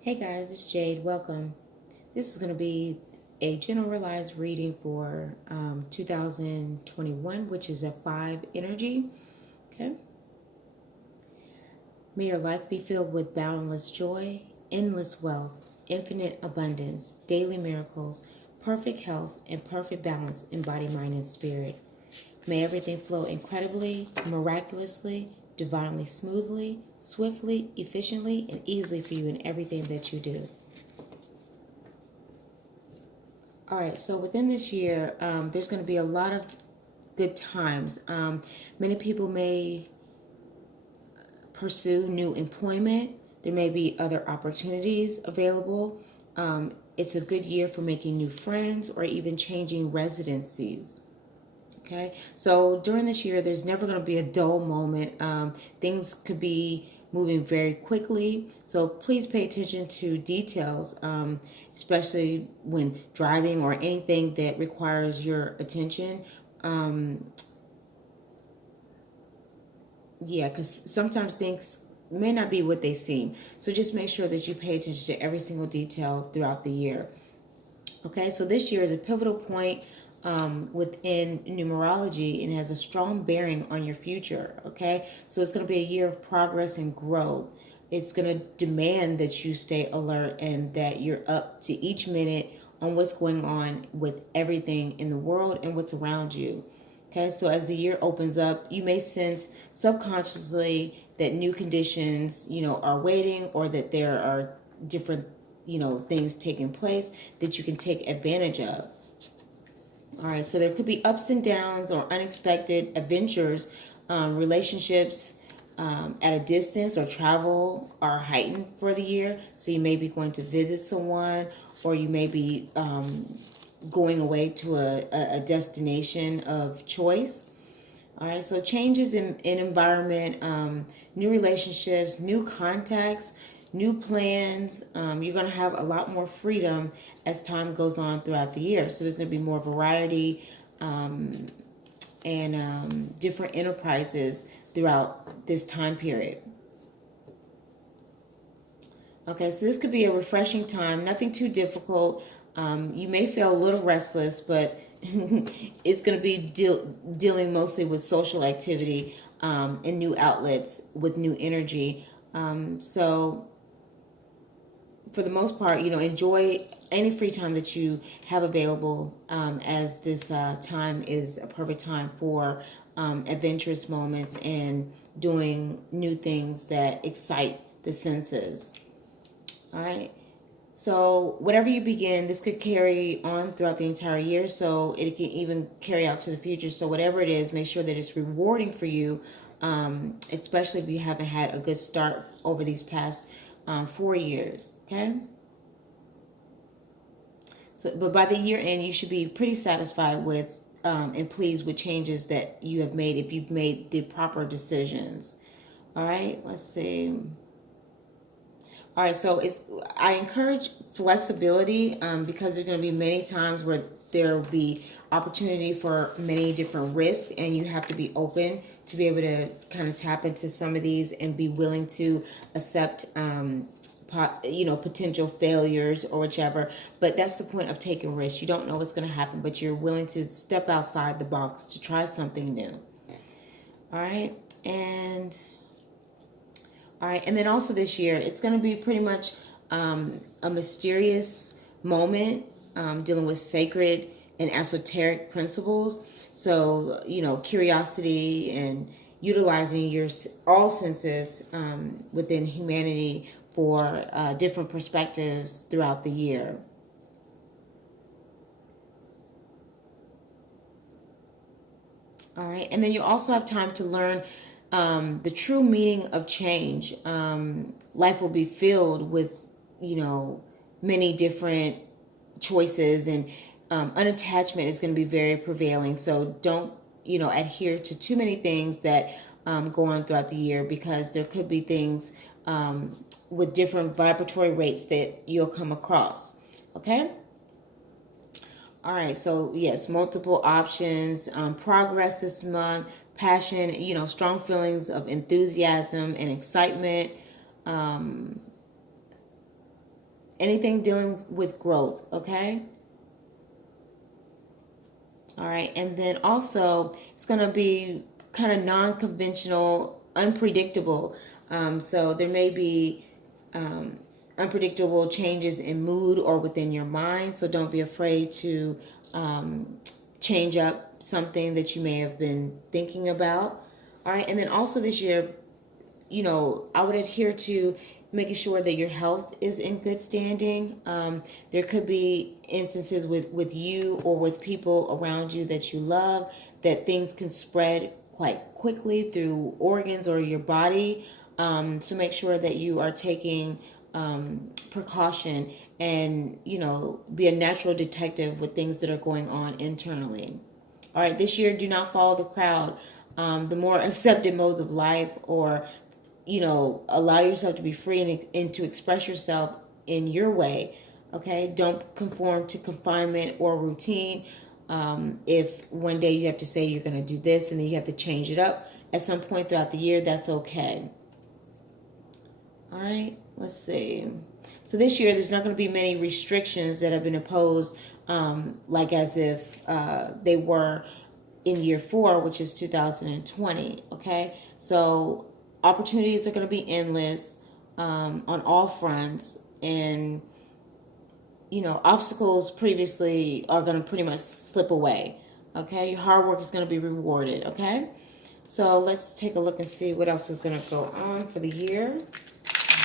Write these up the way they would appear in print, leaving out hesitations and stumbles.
Hey guys, it's Jade. Welcome. This is going to be a generalized reading for 2021, which is a 5 energy. Okay. May your life be filled with boundless joy, endless wealth, infinite abundance, daily miracles, perfect health, and perfect balance in body, mind, and spirit. May everything flow incredibly, miraculously, divinely smoothly, swiftly, efficiently, and easily for you in everything that you do. All right, so within this year, there's going to be a lot of good times. Many people may pursue new employment. There may be other opportunities available. It's a good year for making new friends or even changing residencies. Okay, so during this year, there's never going to be a dull moment. Things could be moving very quickly, so please pay attention to details, especially when driving or anything that requires your attention. Yeah, because sometimes things may not be what they seem. So just make sure that you pay attention to every single detail throughout the year. Okay, so this year is a pivotal point within numerology and has a strong bearing on your future. Okay, so it's going to be a year of progress and growth. It's going to demand that you stay alert and that you're up to each minute on what's going on with everything in the world and what's around you. Okay, so as the year opens up, you may sense subconsciously that new conditions, are waiting, or that there are different, things taking place that you can take advantage of. All right, so there could be ups and downs or unexpected adventures, relationships at a distance or travel are heightened for the year. So you may be going to visit someone, or you may be going away to a destination of choice. All right, so changes in environment, new relationships, new contacts, new plans. You're going to have a lot more freedom as time goes on throughout the year. So there's going to be more variety and different enterprises throughout this time period. Okay, so this could be a refreshing time, nothing too difficult. You may feel a little restless, but it's going to be dealing mostly with social activity and new outlets with new energy. So for the most part, enjoy any free time that you have available, as this time is a perfect time for adventurous moments and doing new things that excite the senses. All right. So whatever you begin, this could carry on throughout the entire year. So it can even carry out to the future. So whatever it is, make sure that it's rewarding for you, especially if you haven't had a good start over these past 4 years. Okay. So, but by the year end, you should be pretty satisfied with and pleased with changes that you have made if you've made the proper decisions. All right. Let's see. All right, so I encourage flexibility because there's going to be many times where there will be opportunity for many different risks, and you have to be open to be able to kind of tap into some of these and be willing to accept, potential failures or whichever. But that's the point of taking risks. You don't know what's going to happen, but you're willing to step outside the box to try something new. All right, and then also this year, it's going to be pretty much a mysterious moment dealing with sacred and esoteric principles. So, curiosity and utilizing your all senses within humanity for different perspectives throughout the year. All right, and then you also have time to learn the true meaning of change. Life will be filled with, many different choices, and unattachment is going to be very prevailing. So don't, adhere to too many things that go on throughout the year, because there could be things with different vibratory rates that you'll come across. Okay? All right, so yes, multiple options, progress this month, passion, strong feelings of enthusiasm and excitement. Um, anything dealing with growth, okay? All right, and then also it's going to be kind of non-conventional, unpredictable. So there may be unpredictable changes in mood or within your mind. So don't be afraid to change up something that you may have been thinking about. All right, and then also this year, you know, I would adhere to making sure that your health is in good standing. There could be instances with you or with people around you that you love that things can spread quite quickly through organs or your body. So make sure that you are taking precaution and, you know, be a natural detective with things that are going on internally. All right, this year, do not follow the crowd. The more accepted modes of life, or, you know, allow yourself to be free and to express yourself in your way. Okay, don't conform to confinement or routine. If one day you have to say you're going to do this and then you have to change it up at some point throughout the year, that's okay. All right, let's see. So this year, there's not going to be many restrictions that have been imposed, like as if they were in year 4, which is 2020. Okay, so opportunities are going to be endless on all fronts, and, you know, obstacles previously are going to pretty much slip away. Okay, your hard work is going to be rewarded. Okay, so let's take a look and see what else is going to go on for the year.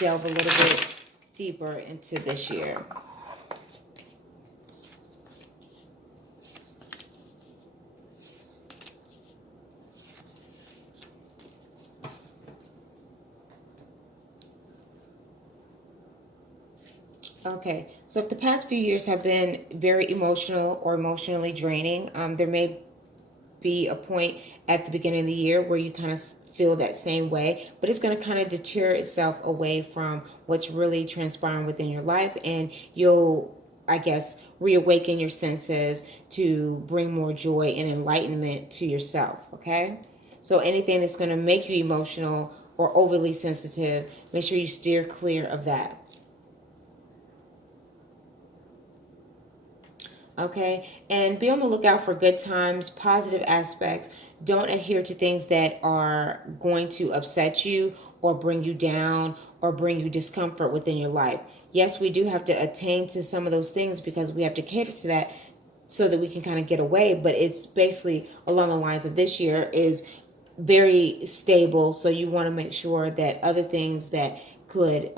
Delve a little bit deeper into this year. Okay, so if the past few years have been very emotional or emotionally draining, there may be a point at the beginning of the year where you kind of feel that same way, but it's going to kind of deter itself away from what's really transpiring within your life, and you'll, I guess, reawaken your senses to bring more joy and enlightenment to yourself. Okay, so anything that's going to make you emotional or overly sensitive, make sure you steer clear of that. Okay, and be on the lookout for good times, positive aspects. Don't adhere to things that are going to upset you or bring you down or bring you discomfort within your life. Yes, we do have to attain to some of those things because we have to cater to that so that we can kind of get away, but it's basically along the lines of this year is very stable, so you want to make sure that other things that could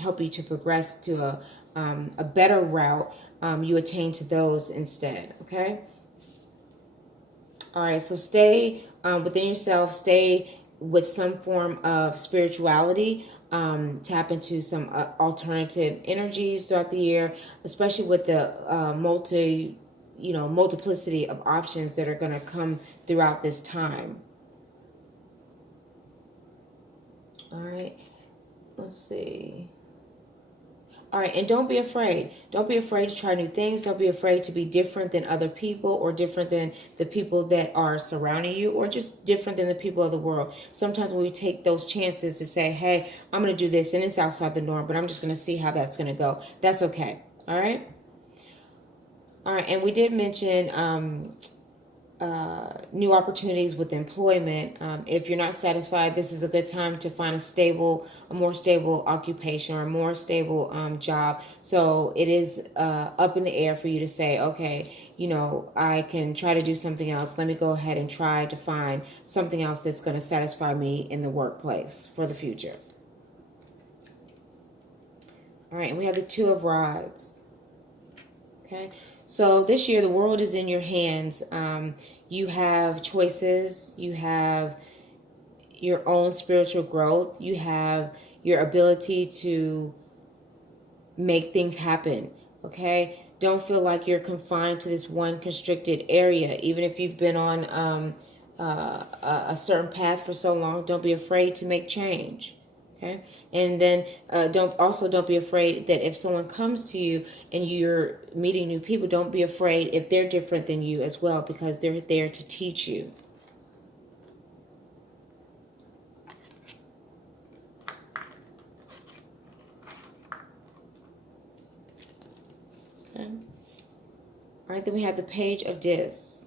help you to progress to a better route, you attain to those instead. Okay. All right. So stay within yourself. Stay with some form of spirituality. Tap into some alternative energies throughout the year, especially with the multiplicity of options that are going to come throughout this time. All right. Let's see. All right, and don't be afraid. Don't be afraid to try new things. Don't be afraid to be different than other people or different than the people that are surrounding you or just different than the people of the world. Sometimes when we take those chances to say, hey, I'm going to do this and it's outside the norm, but I'm just going to see how that's going to go. That's okay. All right. All right, and we did mention new opportunities with employment. If you're not satisfied, this is a good time to find a more stable occupation or a more stable job. So it is up in the air for you to say, okay, you know, I can try to do something else. Let me go ahead and try to find something else that's going to satisfy me in the workplace for the future. All right, and we have the Two of Rods. Okay, so this year the world is in your hands. You have choices. You have your own spiritual growth. You have your ability to make things happen. Okay, don't feel like you're confined to this one constricted area. Even if you've been on a certain path for so long, don't be afraid to make change. Okay, and then don't be afraid that if someone comes to you and you're meeting new people, don't be afraid if they're different than you as well, because they're there to teach you. All right, then we have the Page of Discs.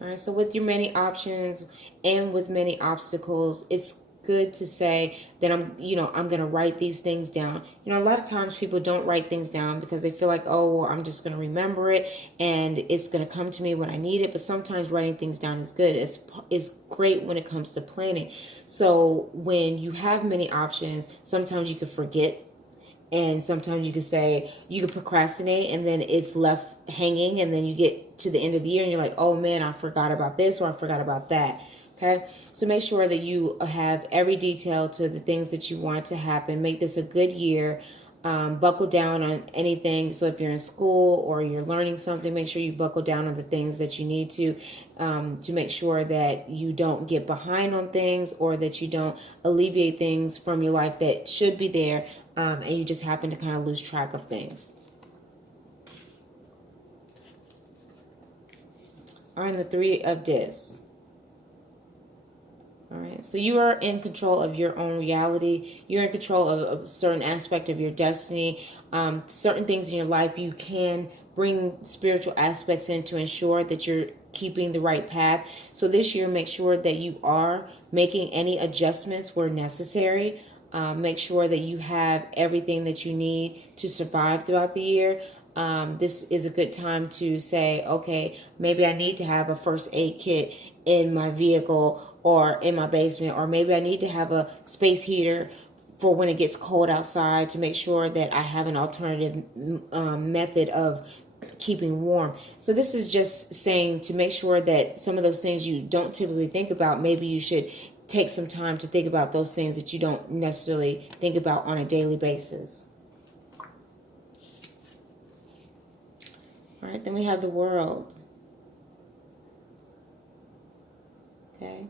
All right, so with your many options and with many obstacles, it's good to say that I'm going to write these things down. A lot of times people don't write things down because they feel like, oh, well, I'm just going to remember it and it's going to come to me when I need it. But sometimes writing things down is good. It's great when it comes to planning. So when you have many options, sometimes you could forget. And sometimes you could say, you could procrastinate and then it's left hanging. And then you get to the end of the year and you're like, oh man, I forgot about this or I forgot about that. Okay. So make sure that you have every detail to the things that you want to happen. Make this a good year. Buckle down on anything. So if you're in school or you're learning something, make sure you buckle down on the things that you need to make sure that you don't get behind on things or that you don't alleviate things from your life that should be there, and you just happen to kind of lose track of things. All right, the Three of Discs. All right, so you are in control of your own reality. You're in control of a certain aspect of your destiny. Certain things in your life, you can bring spiritual aspects in to ensure that you're keeping the right path. So this year, make sure that you are making any adjustments where necessary. Make sure that you have everything that you need to survive throughout the year. This is a good time to say, okay, maybe I need to have a first aid kit in my vehicle or in my basement, or maybe I need to have a space heater for when it gets cold outside to make sure that I have an alternative method of keeping warm. So this is just saying to make sure that some of those things you don't typically think about, maybe you should take some time to think about those things that you don't necessarily think about on a daily basis. All right, then we have the World. Okay.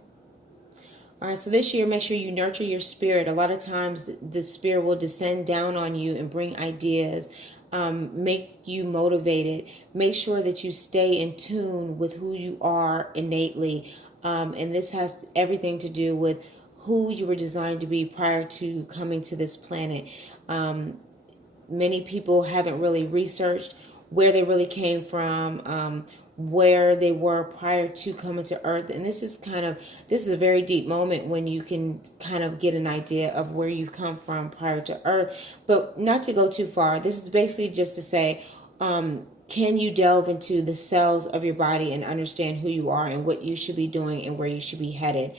All right, so this year, make sure you nurture your spirit. A lot of times, the spirit will descend down on you and bring ideas, make you motivated. Make sure that you stay in tune with who you are innately. And this has everything to do with who you were designed to be prior to coming to this planet. Many people haven't really researched where they really came from, where they were prior to coming to Earth. And this is a very deep moment when you can kind of get an idea of where you've come from prior to Earth. But not to go too far, this is basically just to say, can you delve into the cells of your body and understand who you are and what you should be doing and where you should be headed?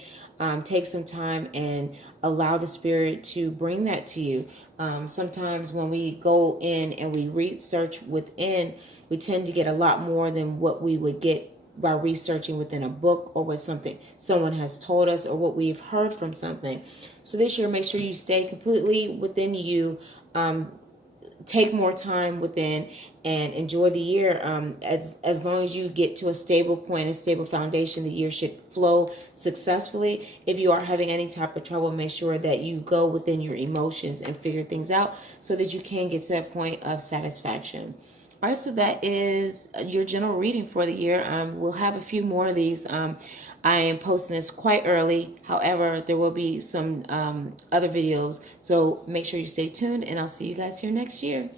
Take some time and allow the spirit to bring that to you. Sometimes when we go in and we research within, we tend to get a lot more than what we would get by researching within a book or what someone has told us or what we've heard from something. So this year, make sure you stay completely within you. Take more time within and enjoy the year. As long as you get to a stable point, a stable foundation, the year should flow successfully. If you are having any type of trouble, make sure that you go within your emotions and figure things out so that you can get to that point of satisfaction. All right, so that is your general reading for the year. We'll have a few more of these. I am posting this quite early. However, there will be some other videos. So make sure you stay tuned, and I'll see you guys here next year.